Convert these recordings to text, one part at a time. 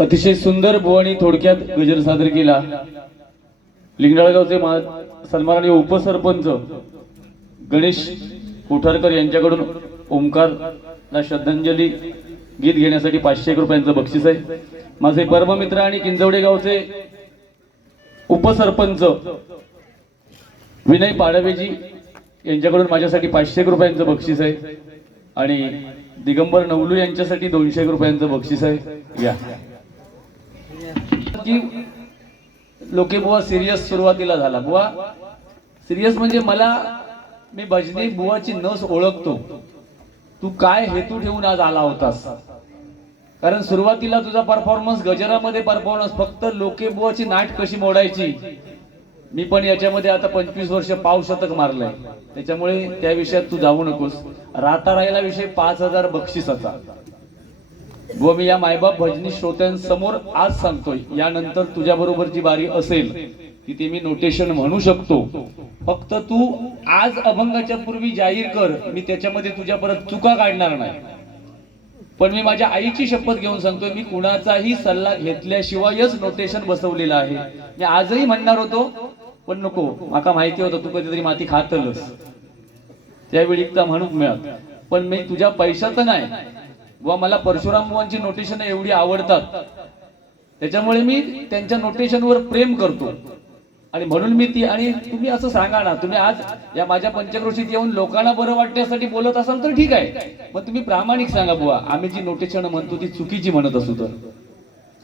अतिशय सुंदर बुवानी थोडक्यात गजर सादर केला। लिंगडाळगावचे सन्माननीय उपसरपंच गणेश कोठारकर यांच्याकडून ओमकारला श्रद्धांजली गीत घेण्यासाठी 500 रुपयांचं बक्षीस आहे। माझे परममित्र आणि किंजवडे गावचे उपसरपंच विनय पाडवेजी यांच्याकडून माझ्यासाठी 500 रुपयांचं बक्षीस आहे आणि दिगंबर नवलू यांच्यासाठी 200 रुपयांचं बक्षीस आहे। या की लोके बुवा सिरियस सुरुवातीला झाला। बुवा सिरियस म्हणजे मी भजनी बुवाची नस ओळखतो, तू काय हेतू ठेवून आज आला होतास। कारण सुरुवातीला तुझा परफॉर्मन्स गजरामध्ये परफॉर्मन्स फक्त लोके बुवाची नाट कशी मोडायची। मी पण याच्यामध्ये आता 25 वर्ष पाव शतक मारलंय, त्याच्यामुळे त्या विषयात तू जाऊ नकोस। राता राहिला विषय 5000 बक्षिसाचा। व मी या मायबाप भजनी श्रोत्यांसमोर आज सांगतोय, यानंतर तुझ्या बरोबर जी बारी असेल ती मी नोटेशन म्हणू शकतो। फक्त तू आज अभंगाच्या पूर्वी जाहीर कर, मी त्याच्यामध्ये तुझ्या परत चुका काढणार नाही। पण मी माझ्या आईची शपथ घेऊन सांगतोय, मी कुणाचाही सल्ला घेतल्याशिवायच नोटेशन बसवलेलं आहे। मी आजही म्हणणार होतो पण नको, माका माहिती होतं तू कधीतरी माती खातलस, त्यावेळी म्हणून मिळत। पण मी तुझ्या पैशाचं नाही व मला परशुराम बुवांची नोटेशन एवढी आवडतात, त्याच्यामुळे मी त्यांच्या नोटेशनवर प्रेम करतो आणि म्हणून मी ती। आणि तुम्ही असं सांगा ना, तुम्ही आज या माझ्या पंचक्रोशीत येऊन लोकांना बरं वाटण्यासाठी बोलत असाल तर ठीक आहे, पण तुम्ही प्रामाणिक सांगा बुवा, आम्ही जी नोटेशन म्हणतो ती चुकीची म्हणत असू तर।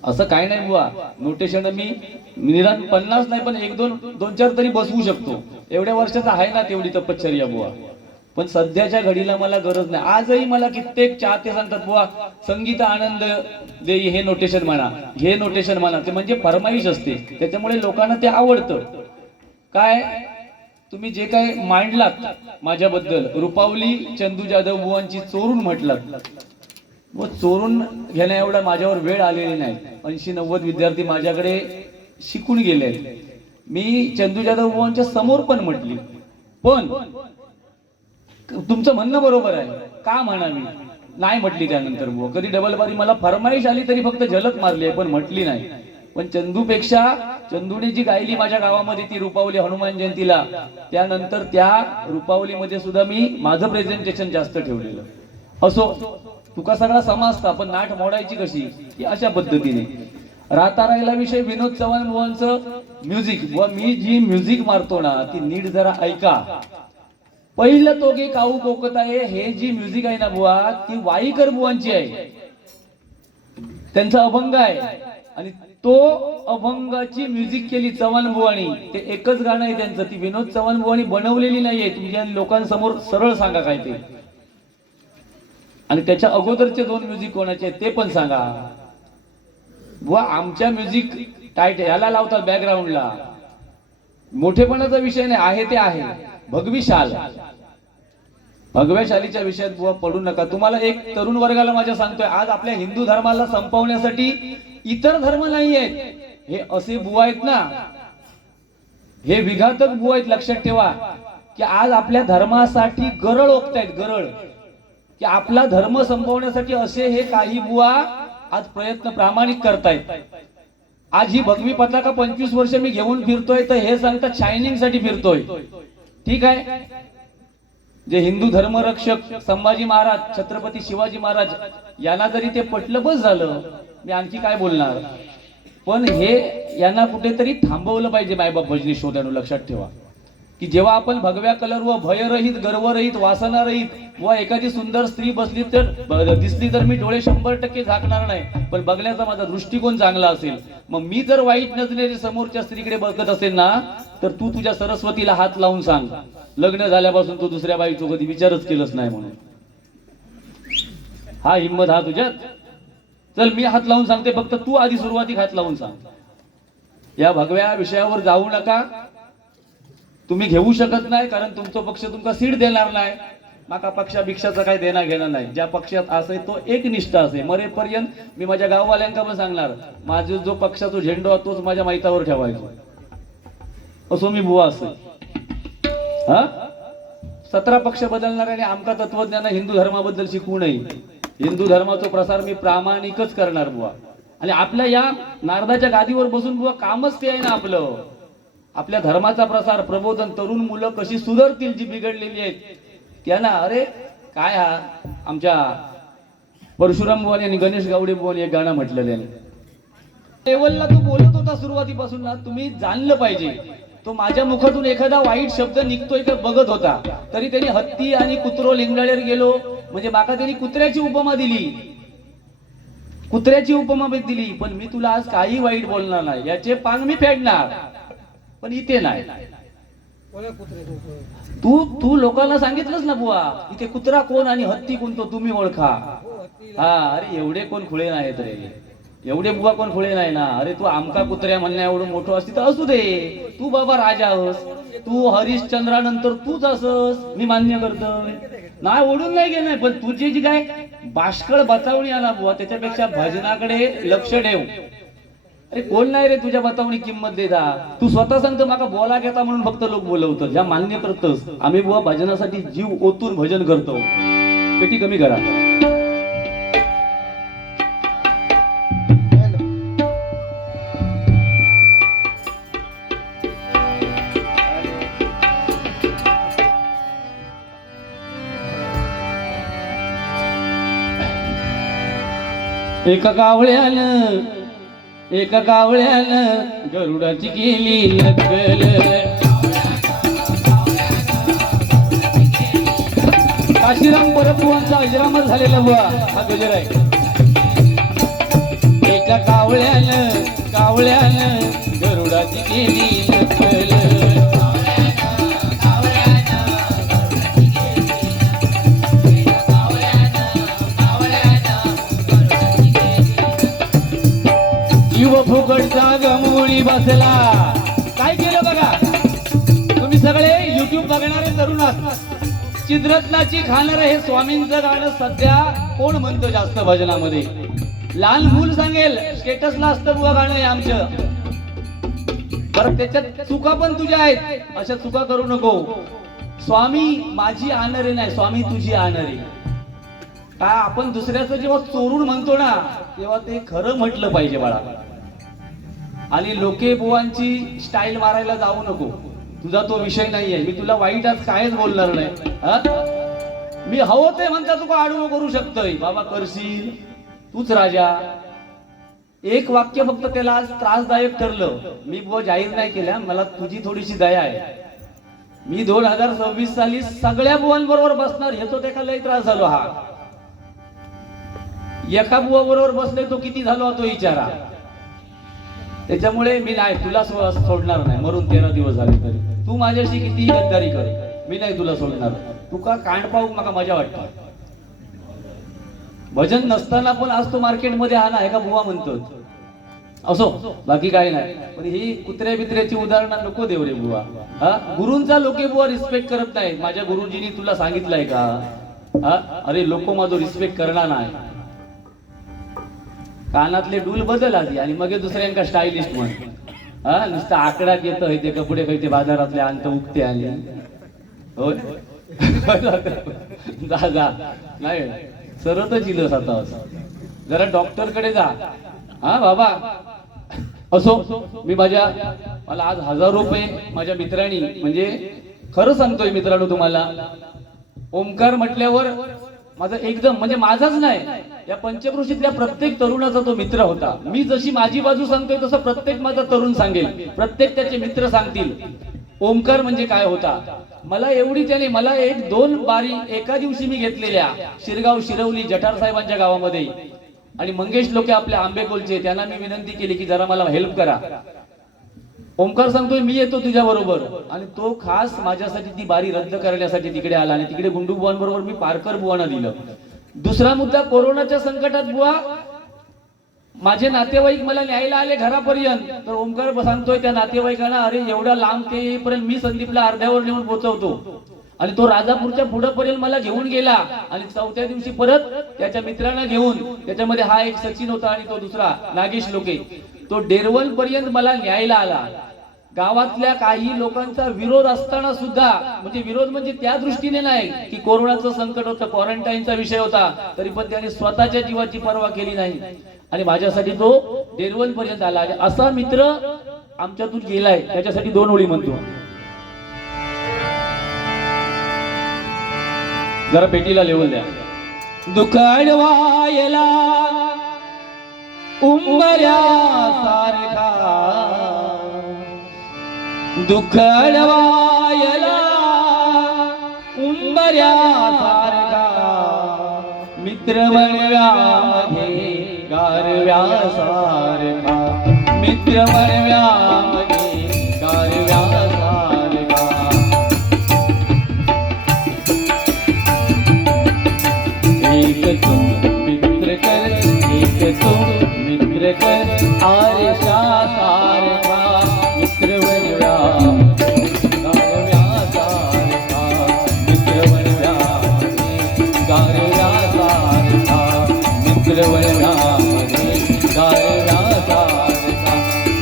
असं काय नाही बुवा, नोटेशन मी निदान 50 नाही पण 1-2-4 तरी बसवू शकतो। एवढ्या वर्षाचा आहे ना तेवढी तपश्चर्या बुवा। पण सध्याच्या घडीला मला गरज नाही। आजही मला कित्येक चाहते सांगतात, बुवा संगीत आनंद देई हे नोटेशन म्हणा, हे नोटेशन म्हणा। ते म्हणजे फरमाईश असते, त्याच्यामुळे लोकांना ते आवडतं। काय तुम्ही जे काय मांडलात माझ्याबद्दल, रुपावली चंदू जाधव बुवांची चोरून म्हटलात, व चोरून घेण्या एवढा माझ्यावर वेळ आलेली नाही। 80-90 विद्यार्थी माझ्याकडे शिकून गेले। मी चंदू जाधव बुवांच्या समोर पण म्हटली, पण तुमचं म्हणणं बरोबर आहे, का म्हणावी नाही म्हटली। त्यानंतर बुवा कधी डबल बारी मला फरमाईश आली तरी फक्त झलक मारली आहे, पण म्हटली नाही। पण चंदूपेक्षा चंदूने जी गायली माझ्या गावामध्ये ती रुपावली हनुमान जयंतीला, त्यानंतर त्या रुपावलीमध्ये सुद्धा मी माझं प्रेझेंटेशन जास्त ठेवलेलं। असो, तुका सगळा समजता, पण नाट मोडायची कशी की अशा पद्धतीने। राता राहिला विषय विनोद चव्हाण बुवांचं म्युझिक। व मी जी म्युझिक मारतो ना ती नीट जरा ऐका। पहिलं तो गे काऊ कोकता हे जी म्युझिक आहे ना बुवा, ती वाईकर बुवांची आहे, त्यांचा अभंग आहे। आणि तो अभंगाची म्युझिक केली चव्हाण बुवानी। ते एकच गाणं आहे त्यांचं, ती विनोद चव्हाण बुवानी बनवलेली नाहीये। तुमच्या लोकांसमोर सरळ सांगा काय ते, आणि त्याच्या अगोदरचे 2 म्युझिक कोणाचे आहेत ते पण सांगा बुवा। आमच्या म्युझिक टाईट याला लावतात बॅकग्राऊंडला, मोठेपणाचा विषय नाही, आहे ते आहे। भगवी शाल, भगव्या शालीच्या विषयात बुवा पडू नका। तुम्हाला एक तरुण वर्गाला माझ्या सांगतोय, आज आपल्या हिंदू धर्माला संपवण्यासाठी इतर धर्म नाही आहेत, हे असे बुवा आहेत ना, हे विघातक बुवा आहेत। लक्षात ठेवा की आज आपल्या धर्मासाठी गरळ ओकतायत, गरळ, की आपला धर्म संपवण्यासाठी असे हे काही बुवा आज प्रयत्न प्रामाणिक करतायत। आज ही भगवी पताका 25 वर्ष मी घेऊन फिरतोय, तर हे सांगतात शायनिंग साठी फिरतोय। ठीक आहे, जे हिंदू धर्मरक्षक संभाजी महाराज, छत्रपती शिवाजी महाराज यांना जरी ते पटलं बस झालं, मी आणखी काय बोलणार। पण हे यांना कुठेतरी थांबवलं पाहिजे मायबाप भजनी श्रोत्यांनो। लक्षात ठेवा की जेव्हा आपण भगव्या कलर व भयरहित, गर्वरहित, वासनारहित व एखादी सुंदर स्त्री दिसली तर मी डोळे 100% झाकणार नाही, पण बघण्याचा माझा दृष्टिकोन चांगला असेल। मग मी जर वाईट नजरेने समोरच्या स्त्रीकडे बघत असेल ना, तर तू तुझ्या सरस्वतीला हात लावून सांग, लग्न झाल्यापासून तू दुसऱ्या बाईचा कधी विचारच केलंच नाही म्हणून। हा हिम्मत हा तुझ्यात? चल मी हात लावून सांगते, फक्त तू आधी सुरुवातीक हात लावून सांग। या भगव्या विषयावर जाऊ नका, तुम्ही घेऊ शकत नाही, कारण तुमचा पक्ष तुमका सीट देणार नाही। माका पक्षाभिक्षाचा काही देणं घेणं नाही। ज्या पक्षात असे तो एक निष्ठा असे, मरेपर्यंत मी माझ्या गाववाल्यांका पण सांगणार, माझा जो पक्षाचा झेंडा तोच माझ्या माहितावर ठेवायचा, असो मी बुवा असे। हा 17 पक्ष बदलणार आणि आमका तत्वज्ञान हिंदू धर्माबद्दल शिकवू नये। हिंदू धर्माचा प्रसार मी प्रामाणिकच करणार बुवा। आणि आपल्या या नारदाच्या गादीवर बसून बुवा कामच ते आहे ना आपलं, आपल्या धर्माचा प्रसार, प्रबोधन, तरुण मुलं कशी सुधारतील जी बिघडलेली आहेत त्यांना. अरे काय हा आमच्या परशुराम बुवानी आणि गणेश गावडे बुवानी एक गाणं म्हटलेलं आहे, लेवलला तू बोलत होता सुरुवातीपासून ना, तुम्ही जाणलं पाहिजे. तो माझ्या मुखातून एखादा वाईट शब्द निघतोय का बघत होता, तरी त्यांनी हत्ती आणि कुत्रो लिंगडाळेर गेलो म्हणजे माका त्यांनी कुत्र्याची उपमा दिली, कुत्र्याची उपमा दिली. पण मी तुला आज काही वाईट बोलणार नाही, याचे पांग मी फेडणार, पण इथे नाही. तू लोकांना सांगितलंच ना बुवा, इथे कुत्रा कोण आणि हत्ती कोणतो तुम्ही ओळखा. हा, अरे एवढे कोण खुळे नाहीत रे, एवढे बुवा कोण खुळे नाही ना. अरे तू आमका कुत्र्या म्हणण्या एवढं मोठं असती तर असू दे, तू बाबा राजा होस, तू हरिश्चंद्रानंतर तूच असस, मी मान्य करतोय, नाही ओढून नाही गेलं. पण तुझी जी काय बाष्कळ बतावणी आला बुवा, त्याच्यापेक्षा भजनाकडे लक्ष ठेव. अरे कोण नाही रे तुझ्या बतावणी किंमत देता, तू स्वतः सांगतो माका बोला घेता म्हणून फक्त लोक बोलवतात, ज्या मान्य करतस आम्ही बुवा भजनासाठी जीव ओतून भजन करतो. पेटी कमी करा. एका कावळ्यानं गरुडाची केली नक्कल, काशीराम परतुवांचा अजरामर झालेला बुवा हा गजर आहे. एका कावळ्यानं गरुडाची केली नक्कल, फुकटचा गमोळी बसला. काय केलं बघा तुम्ही सगळे युट्यूब बघणारे तरुण आहात, चित्ररत्नाची खाणारे हे स्वामींचं गाणं सध्या कोण म्हणतं जास्त भजनामध्ये? लहान मूल सांगेल स्टेटसला असतं बुवा गाणं हे आमचं. बरं त्याच्यात चुका पण तुझ्या आहेत, अशा चुका करू नको. स्वामी माझी आनरे नाही, स्वामी तुझी आनरे. काय आपण दुसऱ्याचं जेव्हा चोरून म्हणतो ना, तेव्हा ते खरं म्हटलं पाहिजे बाळा. आणि लोके बुवांची स्टाईल मारायला जाऊ नको, तुझा तो विषय नाहीये. मी तुला वाईट आज कायच बोलणार नाही. मी हवं ते म्हणता तू का आडवं करू शकतोय बाबा, करशील तूच राजा. एक वाक्य फक्त त्याला आज त्रासदायक ठरलं, मी बुवा जाहीर नाही केल्या, मला तुझी थोडीशी दया आहे. मी 2026 साली सगळ्या बुवांबरोबर बसणार, हे तो त्याला लई त्रास झालो. हा एका बुवा बरोबर बसले तो किती झालो तो विचारा. त्याच्यामुळे मी नाही तुला सोडणार नाही, मरून 13 दिवस झाले तरी तू माझ्याशी किती गद्दारी कर, मी नाही तुला सोडणार. तू का कांड पाहू माका मजा वाटतं. भजन नसताना पण आज तो मार्केटमध्ये हा ना का बुवा म्हणतो. असो बाकी काही नाही, पण ही कुत्र्या बित्र्याची उदाहरणं नको देऊ रे बुवा. हा गुरूंचा लोके बुवा रिस्पेक्ट करत नाही. माझ्या गुरुजींनी तुला सांगितलंय का? हा अरे लोक माझा रिस्पेक्ट करणार नाही. कानातले डूल बदल आधी आणि मग दुसऱ्यांका स्टायलिस्ट म्हण. हा नुसतं आकडात येतं ते कपडे काही ते बाजारातले अंत उगते आणि होय जा जा नाही सरतच इलस आता. जरा डॉक्टर कडे जा. हा बाबा असो मी मला आज 1000 रुपये माझ्या मित्रांनी, म्हणजे खरं सांगतोय मित्रांनो तुम्हाला, ओमकार म्हटल्यावर माझा एकदम म्हणजे माझाच नाही, या पंचक्रोशीतल्या प्रत्येक तरुणाचा तो मित्र होता. मी जशी माझी बाजू सांगतोय तसं प्रत्येक माझा तरुण सांगेल, प्रत्येक त्याचे मित्र सांगतील ओमकार म्हणजे काय होता. मला एवढी त्याने मला 1-2 बारी एका दिवशी मी घेतलेल्या शिरगाव शिरवली जठार साहेबांच्या गावामध्ये. आणि मंगेश लोके आपल्या आंबेकोलचे, त्यांना मी विनंती केली की जरा मला हेल्प करा. ओमकार सांगतोय मी येतो तुझ्या बरोबर, आणि तो खास माझ्यासाठी ती बारी रद्द करण्यासाठी तिकडे आला. आणि तिकडे गुंडू बुवांबरोबर मी पारकर बुवांना दिलं. दुसरा मुद्दा, कोरोनाच्या संकटात बुवा माझे नातेवाईक मला न्यायला आले घरापर्यंत, तर ओमकार सांगतोय त्या नातेवाईकांना, अरे एवढा लांब ते येईपर्यंत मी संदीपला अर्ध्यावर नेऊन पोहोचवतो. आणि तो राजापूरच्या पुढेपर्यंत मला घेऊन गेला. आणि 4थ्या दिवशी परत त्याच्या मित्रांना घेऊन, त्याच्यामध्ये हा एक सचिन होता आणि तो दुसरा नागेश लोके, तो डेरवल पर्यंत मला न्यायला आला. गावातल्या काही लोकांचा विरोध असताना सुद्धा, म्हणजे विरोध म्हणजे त्या दृष्टीने नाही की कोरोनाचं संकट होतं, क्वारंटाईनचा विषय होता, तरी पण त्याने स्वतःच्या जीवाची पर्वा केली नाही आणि माझ्यासाठी तो डेरवण पर्यंत आला. असा मित्र आमच्यातून गेलाय, त्याच्यासाठी 2 ओळी म्हणतो. जरा पेटीला लेवल द्या. दुःख अडवायला उंबऱ्या सारखा, दुःख अडवायला उंबऱ्या सारखा, मित्र वळव्यामध्ये गारव्या सारखा, मित्र वळव्यामध्ये गारव्या सारखा. एक तू मित्र कर, एक तू मित्र कर, आरशा सारखा, मित्र वळव्यामध्ये गारव्या सारखा, मित्र वळव्यामध्ये गारव्या सारखा, मित्र वळव्यामध्ये गारव्या सारखा.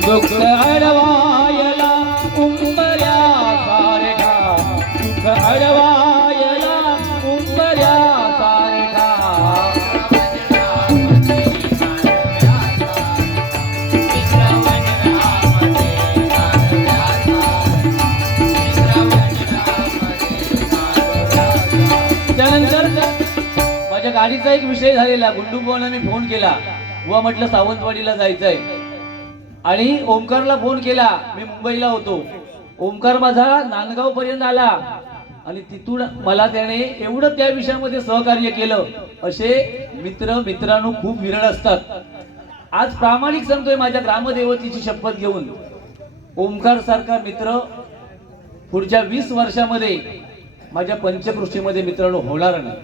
दुःख अडवायला उंबऱ्या सारखा, दुःख अडवायला उंबऱ्या सारखा. त्यानंतर माझ्या गाडीचा एक विषय झालेला. गुंडूभाऊंना फोन केला, व म्हटलं सावंतवाडीला जायचंय, आणि ओमकारला फोन केला. मी मुंबईला होतो. ओमकार माझा नांदगाव पर्यंत आला आणि तिथून मला त्याने एवढं त्या विषयामध्ये सहकार्य केलं. असे मित्र मित्रांनो खूप विरळ असतात. आज प्रामाणिक सांगतोय, माझ्या ग्रामदेवतेची शपथ घेऊन, ओमकार सारखा मित्र पुढच्या 20 वर्षामध्ये माझ्या पंचकृषीमध्ये मित्रांनो होणार नाही.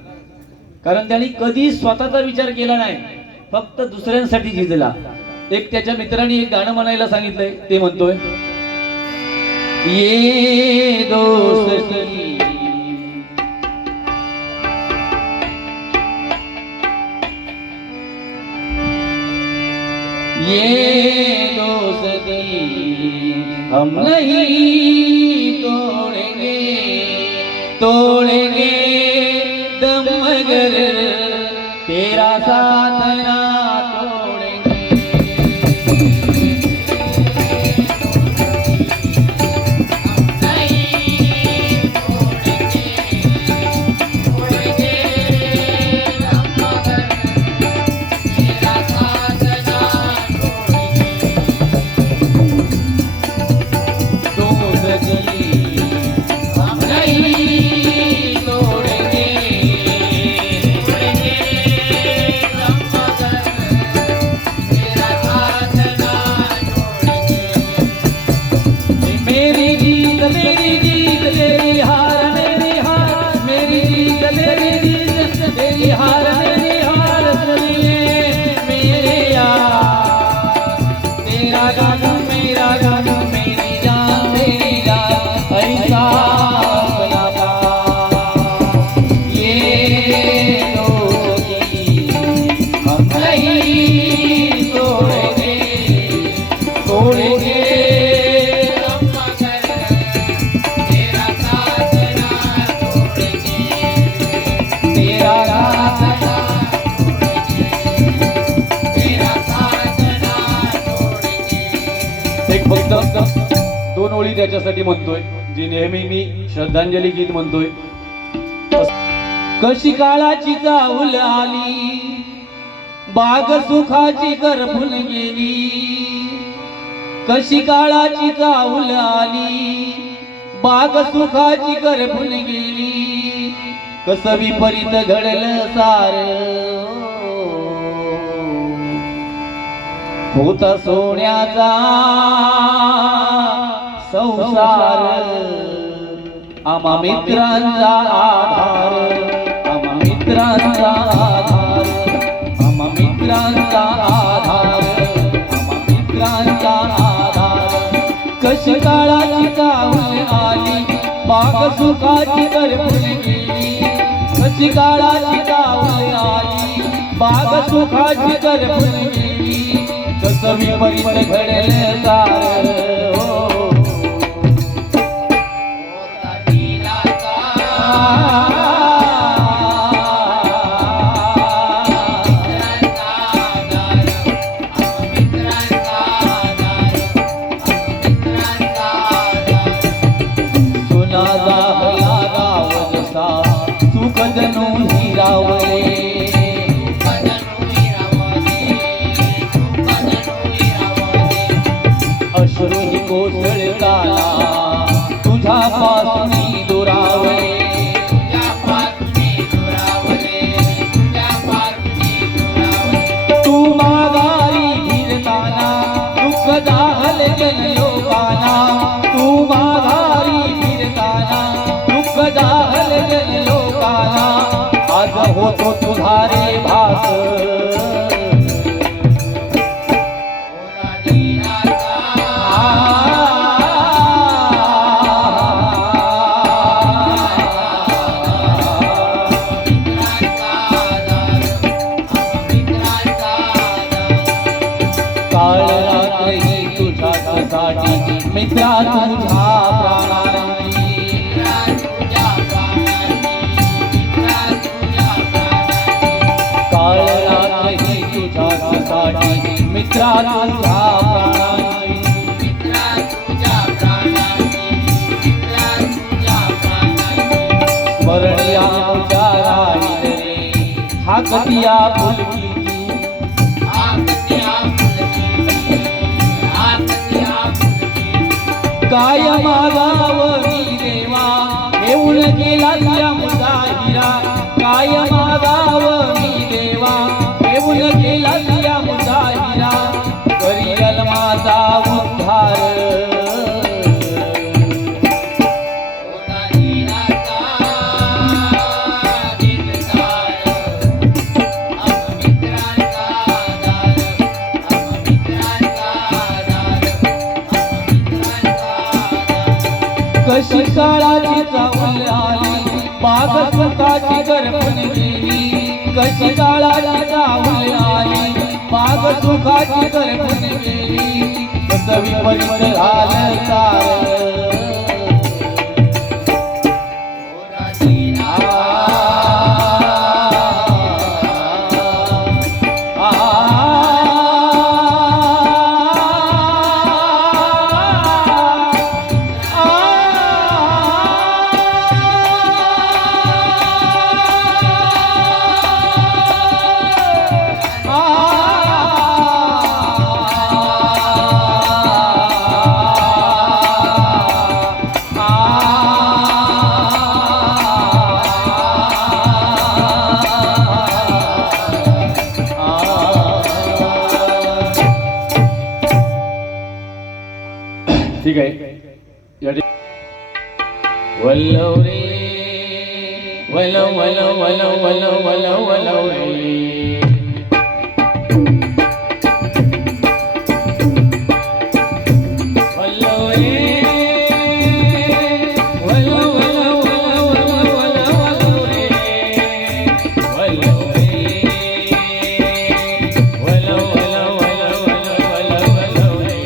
कारण त्यांनी कधी स्वतःचा विचार केला नाही, फक्त दुसऱ्यांसाठी झिजला. एक त्याच्या मित्रांनी एक गाणं म्हणायला सांगितलंय, ते म्हणतोय, ये दोस्ती ये दोस्ती हम नहीं तोड़ेंगे, तोड़ेंगे दम मगर तेरा साथ ना तोड़ेंगे. दोन ओळी त्याच्यासाठी म्हणतोय, जी नेहमी मी श्रद्धांजली गीत म्हणतोय. कशी काळाची चाहुल आली, बाग सुखाची करफून गेली. कशी काळाची चाहुल आली, बाग सुखाची करफून गेली. कस विपरीत घडलं सार, होता सोन्याचा संसार. आम्हा मित्रांचा आधार, आम्हा मित्रांचा आधार, आम्हा मित्रांचा आधार, आम्हा मित्रांचा आधार. कशी काळाची चाहुल आली, बाग सुखाची करफून गेली. कशी काळाची चाहुल आली, बाग सुखाची करफून गेली. कसं विपरीत घडलं सार, हो कोसळताना तुझ्यापासून दुरावले, तू माघारी फिरताना दुःख दाहल जनलोकाना, तू माघारी फिरताना दुःख दाहल जनलोकाना, आज होतो तुझा रे भास मित्रा तुझा प्राणांची, काळ रात्री तुझ्यासाठी मित्रा तुझा प्राणांची, स्मरणीया तुझ्या राहिल रे हा कटिया फुलकी, काय मागाव मी देवा येऊन गेला तुझ्या मुजाहिरा, काय मागाव मी देवा येऊन गेला तुझ्या मुजाहिरा, करियल माझा उद्धार कशी काळाची चावल आली बाग सुखाची गरपण गेली, कशी काळाची चावल आली बाग सुखाची गरपण गेली, कसं विपरीत झालं सारं ठीक आहे. वल्लव रे वल्लव वल्लव वल्लव वल्लव वल्लव वल्लव रे, वल्लव रे वल्लव वल्लव वल्लव वल्लव वल्लव रे, वल्लव रे वल्लव वल्लव वल्लव वल्लव वल्लव रे,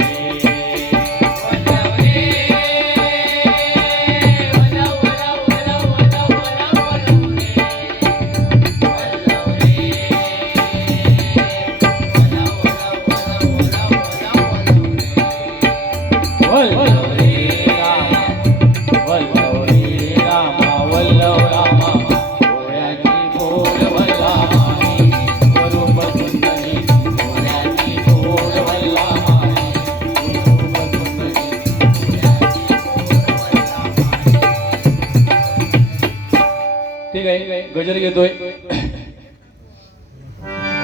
ठीक आहे. गजर घेतोय.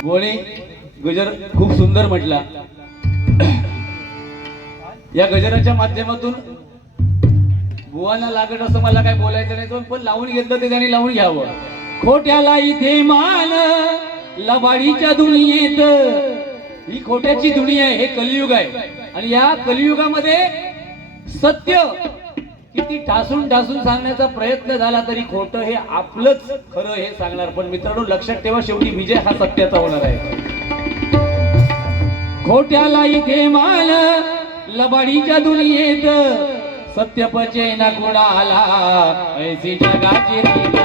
गोणी गजर खूप सुंदर म्हटला. या गजराच्या माध्यमातून बुवांना लागत असं मला काय बोलायचं नाही, पण लावून घेतलं ते त्यांनी लावून घ्यावं. खोट्याला इथे मान लबाडीच्या दुनियेत, ही खोट्याची दुनिया आहे, हे कलियुग आहे. आणि या कलियुगामध्ये सत्य किती ठासून ठासून सांगण्याचा प्रयत्न झाला तरी खोटं हे आपलंच खरं हे सांगणार. पण मित्रांनो लक्षात ठेवा, शेवटी विजय हा सत्याचा होणार आहे. खोट्याला इथे मान लबाडीच्या दुनियेत, सत्य पचे ना कुणाला ऐसी जगाची रीत.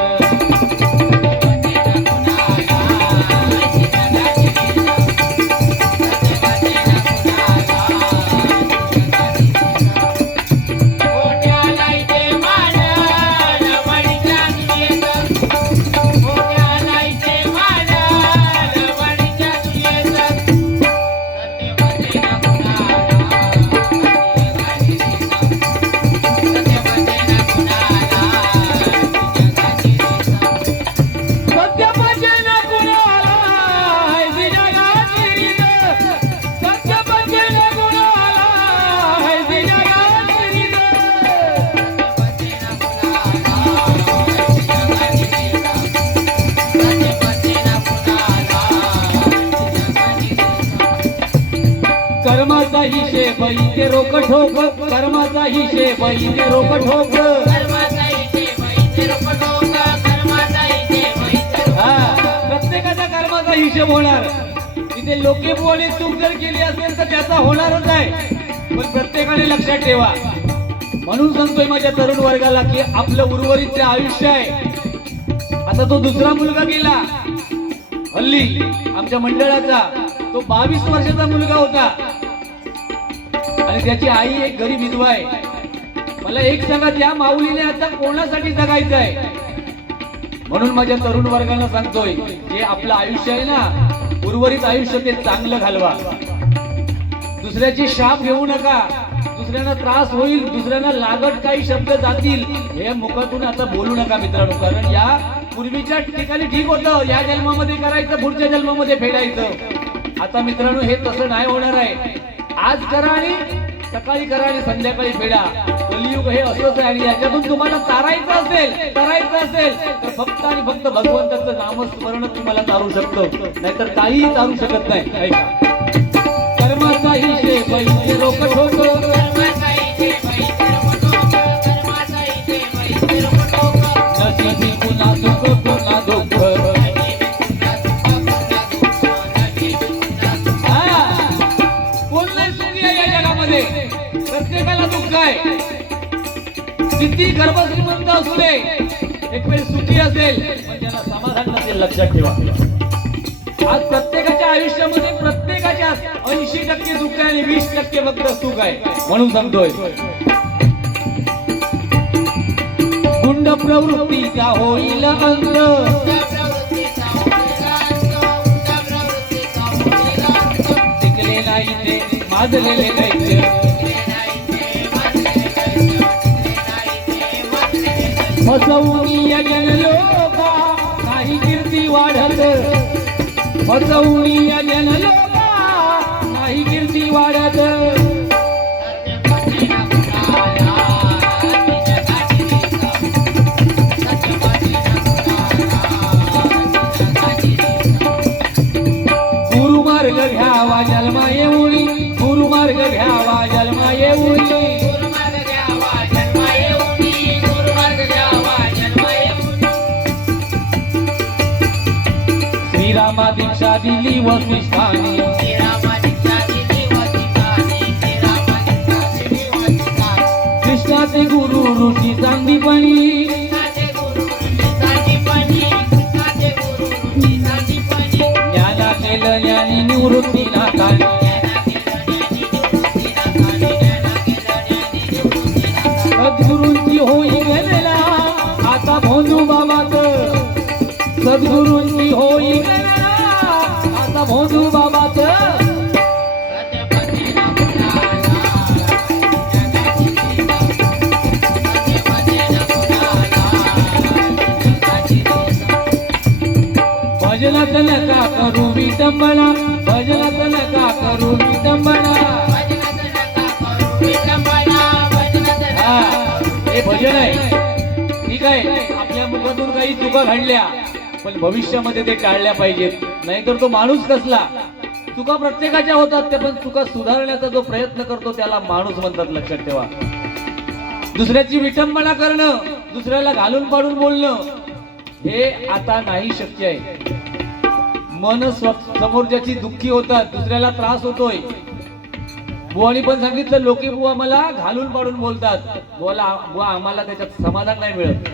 कर्माचा हिशेब इथे रोक ठोक, कर्माचा हिशेब इथे रोक ठोक. हा, प्रत्येकाच्या कर्माचा हिशेब होणार. इथे लोकेबुवाने चूक जर केली असेल तर त्याचा होणारच आहे, पण प्रत्येकाने लक्षात ठेवा. म्हणून सांगतोय माझ्या तरुण वर्गाला की आपलं उर्वरित जे आयुष्य आहे, आता तो दुसरा मुलगा गेला हल्ली आमच्या मंडळाचा, तो 22 वर्षाचा मुलगा होता आणि त्याची आई एक गरीब विधवा आहे. मला एक सांगा, त्या माऊलीने आता कोणासाठी जगायचं आहे? म्हणून माझ्या तरुण वर्गाला सांगतोय की आपलं आयुष्य आहे ना, उर्वरित आयुष्य ते चांगलं घालवा. दुसऱ्याची शाप घेऊ नका, दुसऱ्यांना त्रास होईल, दुसऱ्यांना लागत काही शब्द जातील हे मुखातून आता बोलू नका मित्रांनो. कारण या पूर्वीच्या ठिकाणी ठीक होतं, या जन्मामध्ये करायचं, पुढच्या जन्मामध्ये फेडायचं. आता मित्रांनो हे तसं नाही होणार आहे. आज करा आणि सकाळी करा आणि संध्याकाळी फेडा. कलियुग हे असंच आहे आणि याच्यातून तुम्हाला तारायचं असेल, करायचं असेल तर फक्त आणि फक्त भगवंताचं नामस्मरण तुम्हाला तारू शकतो, नाहीतर काहीही तारू शकत नाही. ऐका, कर्माचा हिशेब इथे रोक ठोक, नशिबी पुन्हा सुख पुन्हा दुःख. कोण नाही सुखी आहे या जगामध्ये, प्रत्येकाला दुःख आहे. किती गर्भश्रीमंत असू दे, एक वेळ सुखी असेल पण त्याला समाधान नसेल, लक्षात ठेवा. आज प्रत्येकाच्या आयुष्यामध्ये प्रत्येकाच्या 80% दुःख आहे आणि 20% फक्त सुख आहे. म्हणून सांगतोय गुंड प्रवृत्तीचा होईल अंत, टिकले नाही ते माजलेले दैत्य, फसवून या जनलोका नाही कीर्ती वाढत, फसवून या जनलोका नाही कीर्ती वाढत. गुरुमार्ग घ्यावा जन्मा येऊळी, गुरुमार्ग घ्यावा जन्मा येऊळी, श्रीरामा दीक्षा दिली वसिष्ठाने, कृष्णाचे गुरु ऋषी सांदीपणी, ज्ञाना केलं ज्ञानी निवृत्ती नाकाने, सद्गुरूंची होई गेलेला आता भोंदू बाबाच, सद्गुरूंची होई गेलेला आता भोंदू बाबाच. भजनात नका करू विटंबना, भजनात नका करू विटंबना. हे भजन आहे, ठीक आहे. आपल्या मुखातून काही चुका घडल्या पण भविष्यामध्ये ते टाळल्या पाहिजेत, नाहीतर तो माणूस कसला. चुका प्रत्येकाच्या होतात, त्या पण चुका सुधारण्याचा जो प्रयत्न करतो त्याला माणूस म्हणतात, लक्षात ठेवा. दुसऱ्याची विटंबना करणं, दुसऱ्याला घालून पाडून बोलणं हे आता नाही शक्य आहे. मन समोरच्याची दुःखी होतात, दुसऱ्याला त्रास होतोय. बुवानी पण सांगितलं, लोके बुवा मला घालून पाडून बोलतात. बुवा आम्हाला त्याच्यात समाधान नाही मिळत,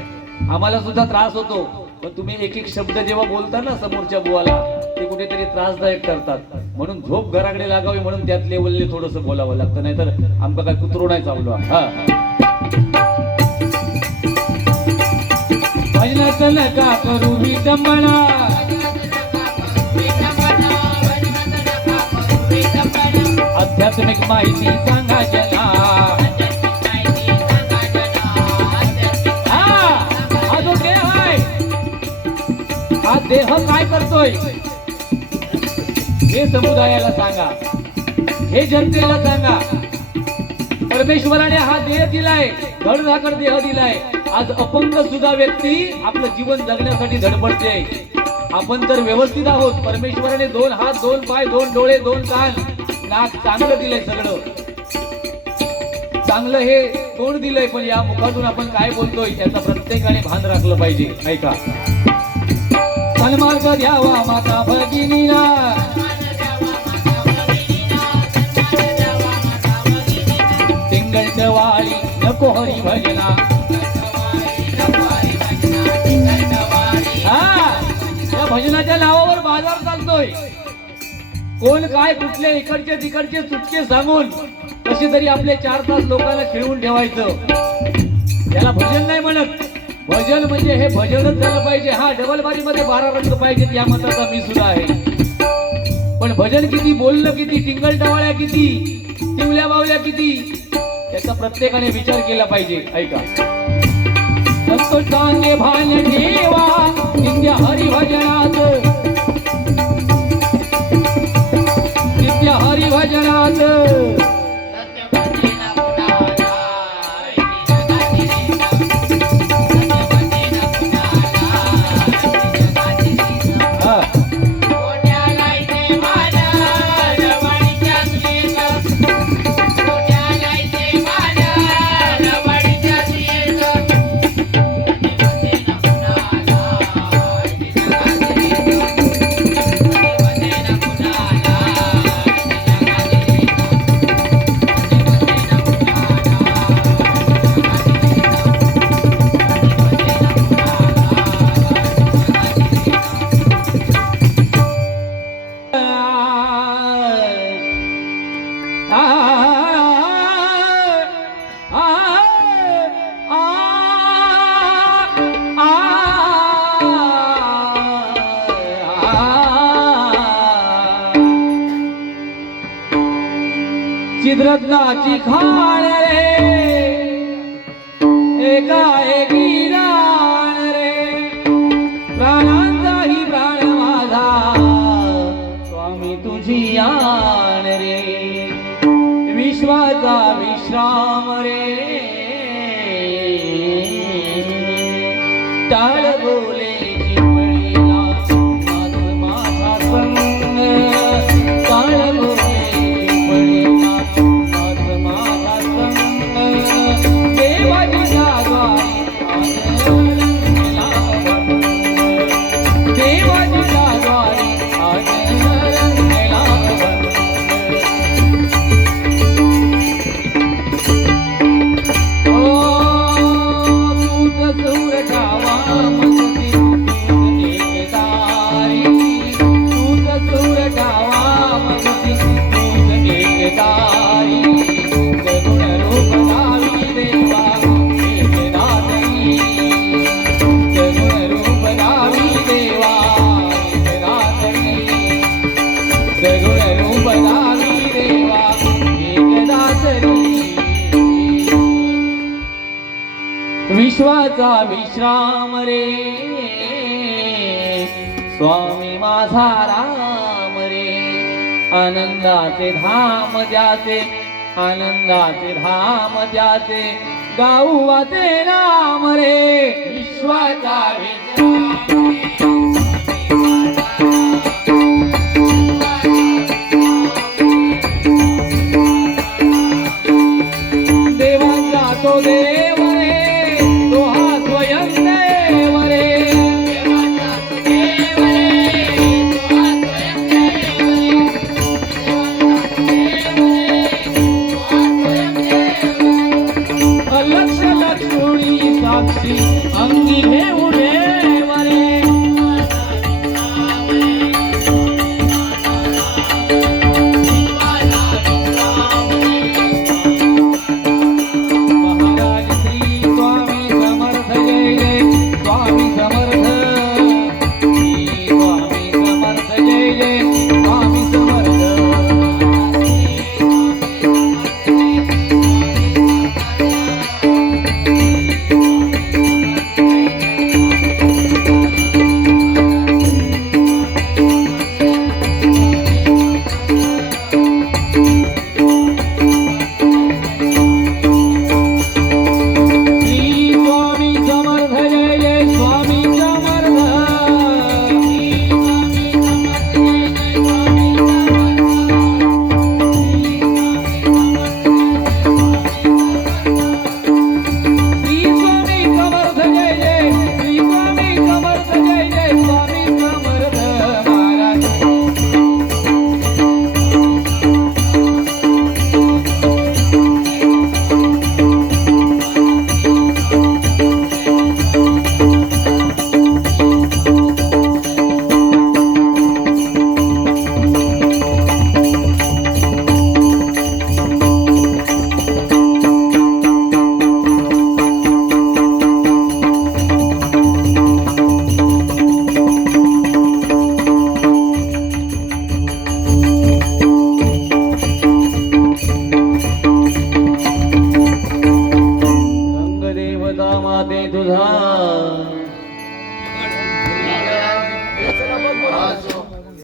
आम्हाला सुद्धा त्रास होतो. पण तुम्ही एक एक शब्द जेव्हा बोलता ना समोरच्या बुवाला, ते कुठेतरी त्रासदायक करतात. म्हणून झोप घराकडे लागावी म्हणून त्यातले वल्ले थोडस बोलावं लागतं, नाहीतर आमका काय कुत्रो नाही चावलो. भजनात नका करू विटंबना, आध्यात्मिक माहिती सांगा जना. हा जो देह आहे, हा देह काय करतोय हे समुदायाला सांगा, हे जनतेला सांगा. परमेश्वराने हा देह दिलाय, धडधाकड देह दिलाय. आज अपंग सुद्धा व्यक्ती आपलं जीवन जगण्यासाठी धडपडते. आपण तर व्यवस्थित आहोत. परमेश्वराने 2 हात, 2 पाय, 2 डोळे, 2 कान, नाक चांगलं दिलंय, सगळं चांगलं हे तोंड दिलंय, पण या मुखातून आपण काय बोलतोय त्याचा प्रत्येकाने भान राखलं पाहिजे. ऐका, सन्मान द्यावा माता भगिनीला, टिंगलवाळी नको हरी भजना. हा, या भजनाच्या नावावर बाजार चालतोय. कोण काय कुठले इकडचे तिकडचे सुटके सांगून कशी तरी आपले 4 तास लोकांना खेळवून ठेवायचं, त्याला भजन नाही म्हणत. भजन म्हणजे हे भजनच झालं पाहिजे. हा, डबलबारी मध्ये 12 रंग पाहिजेत या मताचा मी सुद्धा आहे, पण भजन किती, बोललं किती, टिंगल टवाळ्या किती, टिवल्या बावल्या किती, याचा प्रत्येकाने विचार केला पाहिजे. ऐका, संतोषाने भान ठेवा नित्य हरिभजनात, नित्य हरिभजनात. चिद्रत्नाची खाण रे, एकाएकी राण रे, प्राणांचाही प्राण माझा स्वामी तुझी आण रे. विश्वाचा विश्राम रे, टाळ बोले चिपळीला माझा संग, टाळ बोले चिपळीला माझा संग. देवाची जागवारी आज रंगला भंग, देवाची जागवारी आज रंगला भंग. विश्वाचा विश्राम रे, स्वामी माझा राम रे. आनंदाचे धाम द्याचे, आनंदाचे धाम द्याचे, गाऊ वाचे नाम रे. विश्वाचा विश्राम रे.